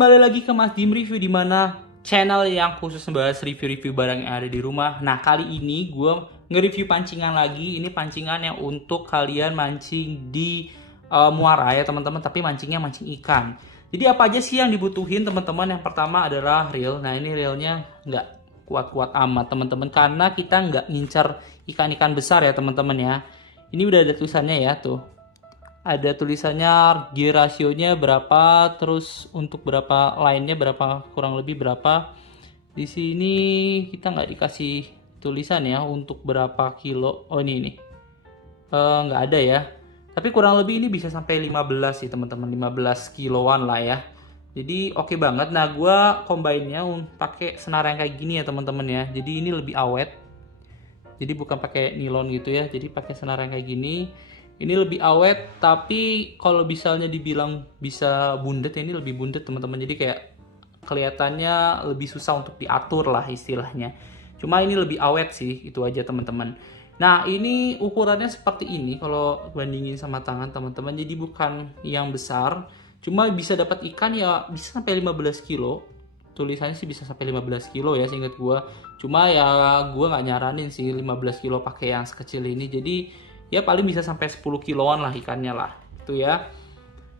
kembali lagi ke Mas Dim Review, di mana channel yang khusus membahas review-review barang yang ada di rumah. Nah, kali ini gue nge-review pancingan lagi. Ini pancingan yang untuk kalian mancing di muara ya teman-teman, tapi mancingnya mancing ikan. Jadi apa aja sih yang dibutuhin teman-teman? Yang pertama adalah reel. Nah, ini reelnya nggak kuat-kuat amat teman-teman, karena kita nggak ngincar ikan-ikan besar ya teman-teman ya. Ini udah ada tulisannya ya tuh. Ada tulisannya gear rasionya berapa, terus untuk berapa lainnya berapa, kurang lebih berapa. Di sini kita nggak dikasih tulisan ya untuk berapa kilo. Oh ini nggak ada ya. Tapi kurang lebih ini bisa sampai 15 sih teman-teman, 15 kiloan lah ya. Jadi oke banget. Nah, gue combine-nya pakai senar yang kayak gini ya teman-teman ya. Jadi ini lebih awet. Jadi bukan pakai nilon gitu ya. Jadi pakai senar yang kayak gini. Ini lebih awet, tapi kalau misalnya dibilang bisa bundet ya, ini lebih bundet teman-teman. Jadi kayak kelihatannya lebih susah untuk diatur lah istilahnya. Cuma ini lebih awet sih, itu aja teman-teman. Nah, ini ukurannya seperti ini kalau bandingin sama tangan teman-teman. Jadi bukan yang besar, cuma bisa dapat ikan ya bisa sampai 15 kilo. Tulisannya sih bisa sampai 15 kilo ya seingat gue. Cuma ya gue nggak nyaranin sih 15 kilo pakai yang sekecil ini. Jadi ya paling bisa sampai 10 kiloan lah ikannya lah. Itu ya.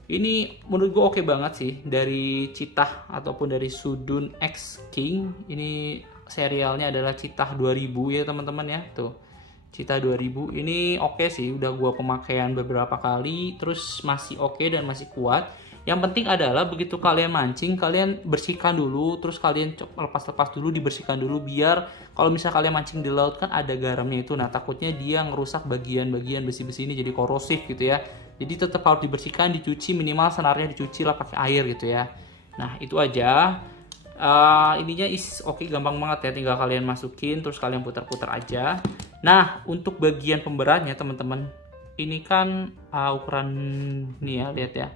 Ini menurut gue oke banget sih. Dari Citah ataupun dari Sudun X King. Ini serialnya adalah Citah 2000 ya teman-teman ya. Tuh. Citah 2000 ini oke sih. Udah gue pemakaian beberapa kali. Terus masih oke dan masih kuat. Yang penting adalah begitu kalian mancing, kalian bersihkan dulu, terus kalian lepas-lepas dulu, dibersihkan dulu, biar kalau misalnya kalian mancing di laut kan ada garamnya itu. Nah, takutnya dia ngerusak bagian-bagian besi-besi ini jadi korosif gitu ya. Jadi tetap harus dibersihkan, dicuci, minimal senarnya dicuci lah pakai air gitu ya. Nah, itu aja. Ininya oke, gampang banget ya, tinggal kalian masukin terus kalian putar-putar aja. Nah, untuk bagian pemberatnya teman-teman, ini kan ukuran nih ya, lihat ya.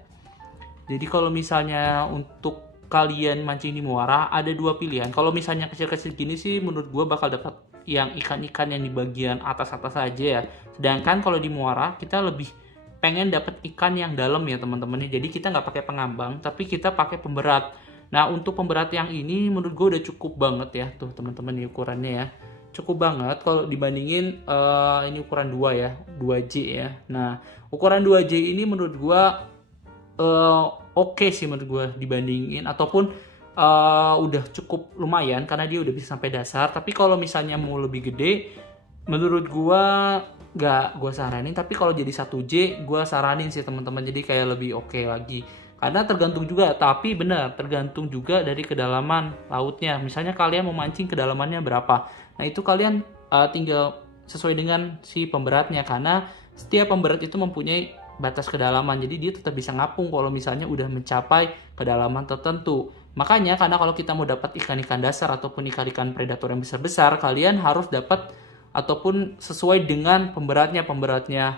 Jadi kalau misalnya untuk kalian mancing di muara ada dua pilihan. Kalau misalnya kecil-kecil gini sih menurut gue bakal dapat yang ikan-ikan yang di bagian atas-atas aja ya. Sedangkan kalau di muara kita lebih pengen dapat ikan yang dalam ya teman-teman. Jadi kita nggak pakai pengambang, tapi kita pakai pemberat. Nah, untuk pemberat yang ini menurut gue udah cukup banget ya tuh teman-teman, ukurannya ya. Cukup banget kalau dibandingin ini ukuran 2 ya, 2J ya. Nah, ukuran 2J ini menurut gue oke sih menurut gue dibandingin, ataupun udah cukup lumayan karena dia udah bisa sampai dasar. Tapi kalau misalnya mau lebih gede, menurut gue gak gue saranin. Tapi kalau jadi 1J gue saranin sih teman-teman, jadi kayak lebih oke lagi. Karena tergantung juga, tapi benar tergantung juga dari kedalaman lautnya. Misalnya kalian mau mancing kedalamannya berapa, nah itu kalian tinggal sesuai dengan si pemberatnya, karena setiap pemberat itu mempunyai batas kedalaman, jadi dia tetap bisa ngapung kalau misalnya udah mencapai kedalaman tertentu. Makanya karena kalau kita mau dapat ikan-ikan dasar ataupun ikan-ikan predator yang besar-besar, kalian harus dapat ataupun sesuai dengan pemberatnya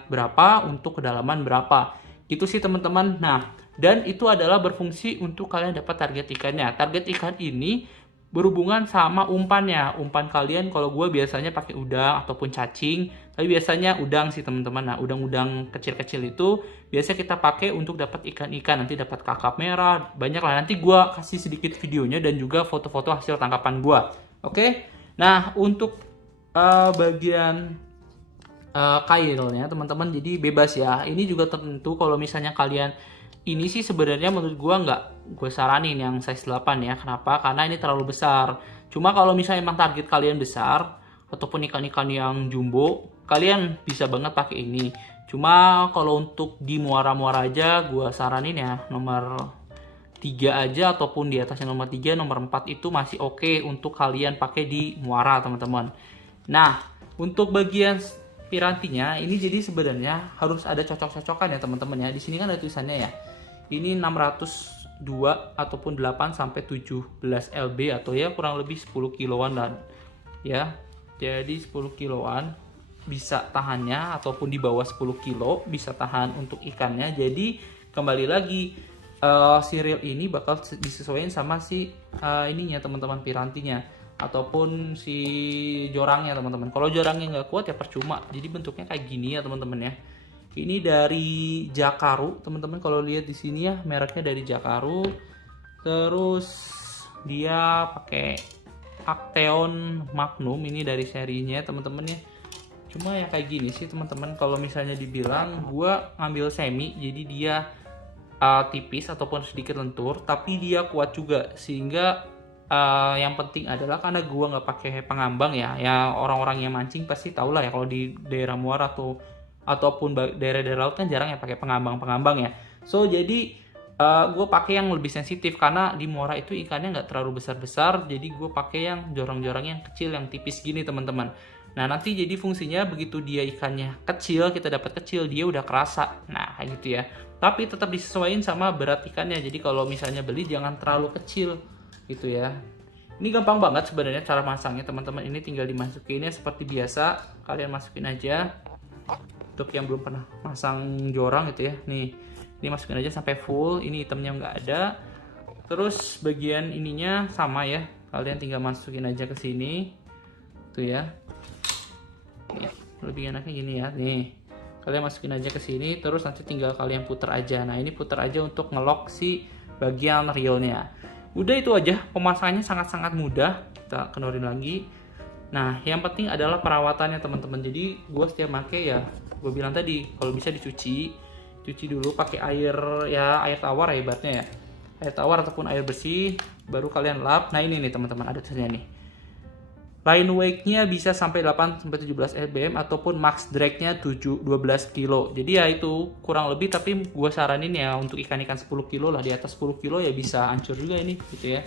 berapa untuk kedalaman berapa gitu sih teman-teman. Nah, dan itu adalah berfungsi untuk kalian dapat target ikannya. Target ikan ini berhubungan sama umpannya. Umpan kalian kalau gue biasanya pakai udang ataupun cacing, tapi biasanya udang sih teman-teman. Nah, udang-udang kecil-kecil itu biasa kita pakai untuk dapat ikan-ikan. Nanti dapat kakap merah, banyak lah. Nanti gue kasih sedikit videonya dan juga foto-foto hasil tangkapan gue. Oke? Nah, untuk bagian kailnya teman-teman, jadi bebas ya. Ini juga tentu kalau misalnya kalian, ini sih sebenarnya menurut gue nggak gue saranin yang size 8 ya. Kenapa? Karena ini terlalu besar. Cuma kalau misalnya emang target kalian besar ataupun ikan-ikan yang jumbo, kalian bisa banget pakai ini. Cuma kalau untuk di muara-muara aja gue saranin ya nomor 3 aja, ataupun di atasnya nomor 3, nomor 4 itu masih oke untuk kalian pakai di muara teman-teman. Nah, untuk bagian pirantinya ini jadi sebenarnya harus ada cocok-cocokan ya teman-teman ya. Di sini kan ada tulisannya ya. Ini 602 ataupun 8 sampai 17 lb atau ya kurang lebih 10 kiloan dan ya. Jadi 10 kiloan bisa tahannya, ataupun di bawah 10 kilo bisa tahan untuk ikannya. Jadi kembali lagi si reel ini bakal disesuaikan sama si ininya teman-teman, pirantinya ataupun si jorangnya teman-teman. Kalau jorangnya nggak kuat ya percuma. Jadi bentuknya kayak gini ya teman-teman ya. Ini dari Jakaru, teman-teman. Kalau lihat di sini ya, mereknya dari Jakaru. Terus dia pakai Acteon Magnum, ini dari serinya teman-teman ya. Cuma ya kayak gini sih teman-teman, kalau misalnya dibilang gua ngambil semi, jadi dia tipis ataupun sedikit lentur, tapi dia kuat juga. Sehingga yang penting adalah karena gua nggak pakai pengambang ya, orang-orang yang mancing pasti tau lah ya, kalau di daerah muara ataupun daerah-daerah laut kan jarang ya pakai pengambang ya. So jadi gue pakai yang lebih sensitif, karena di muara itu ikannya nggak terlalu besar-besar, jadi gue pakai yang jorang-jorang yang kecil, yang tipis gini teman-teman. Nah nanti jadi fungsinya begitu dia ikannya kecil, kita dapat kecil, dia udah kerasa. Nah kayak gitu ya. Tapi tetap disesuaikan sama berat ikannya. Jadi kalau misalnya beli jangan terlalu kecil gitu ya. Ini gampang banget sebenarnya cara masangnya teman-teman. Ini tinggal dimasukinnya seperti biasa, kalian masukin aja. Untuk yang belum pernah masang jorang gitu ya, nih ini masukin aja sampai full. Ini itemnya nggak ada. Terus bagian ininya sama ya, kalian tinggal masukin aja ke sini tuh ya. Lebih enaknya gini ya, nih kalian masukin aja ke sini, terus nanti tinggal kalian puter aja. Nah ini puter aja untuk ngelok si bagian reelnya. Udah itu aja, pemasangannya sangat-sangat mudah. Kita kendorin lagi. Nah yang penting adalah perawatannya teman-teman. Jadi gue setiap pakai ya, gue bilang tadi kalau bisa cuci dulu pakai air tawar ya ibaratnya ya, air tawar ataupun air bersih, baru kalian lap. Nah ini nih teman-teman, ada tulisannya nih, line weight-nya bisa sampai 8-17 lbm ataupun max drag-nya 12 kilo. Jadi ya itu kurang lebih, tapi gue saranin ya untuk ikan-ikan 10 kilo lah, di atas 10 kilo ya bisa hancur juga ini gitu ya.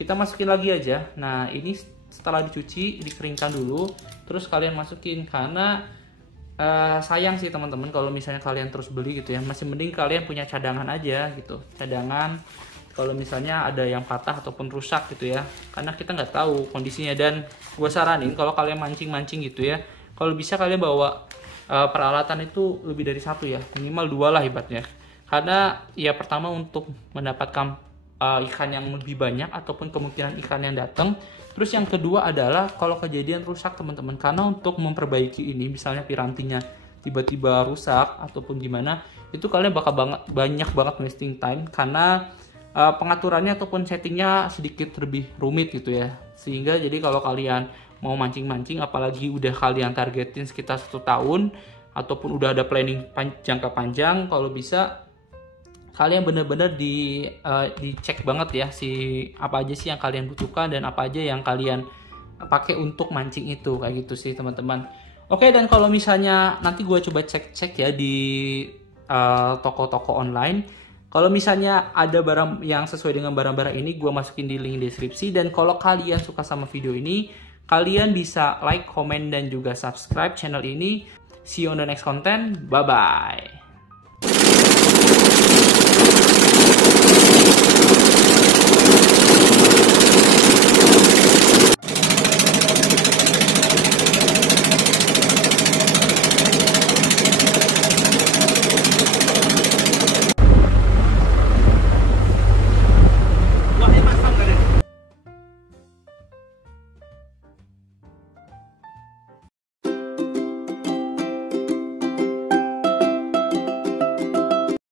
Kita masukin lagi aja. Nah ini setelah dicuci, dikeringkan dulu, terus kalian masukin. Karena sayang sih teman-teman kalau misalnya kalian terus beli gitu ya, masih mending kalian punya cadangan aja gitu, cadangan kalau misalnya ada yang patah ataupun rusak gitu ya, karena kita nggak tahu kondisinya. Dan gue saranin kalau kalian mancing gitu ya, kalau bisa kalian bawa peralatan itu lebih dari satu ya, minimal 2 lah ibaratnya. Karena ya pertama untuk mendapatkan ikan yang lebih banyak ataupun kemungkinan ikan yang datang. Terus yang kedua adalah kalau kejadian rusak teman-teman, karena untuk memperbaiki ini, misalnya pirantinya tiba-tiba rusak ataupun gimana, itu kalian bakal banyak banget wasting time, karena pengaturannya ataupun settingnya sedikit lebih rumit gitu ya. Sehingga jadi kalau kalian mau mancing-mancing, apalagi udah kalian targetin sekitar 1 tahun ataupun udah ada planning jangka panjang, kalau bisa kalian benar-benar dicek banget ya, apa aja sih yang kalian butuhkan dan apa aja yang kalian pakai untuk mancing itu, kayak gitu sih teman-teman. Oke, dan kalau misalnya nanti gue coba cek ya di toko-toko online, kalau misalnya ada barang yang sesuai dengan barang-barang ini, gue masukin di link deskripsi. Dan kalau kalian suka sama video ini, kalian bisa like, comment, dan juga subscribe channel ini. See you on the next content. Bye-bye.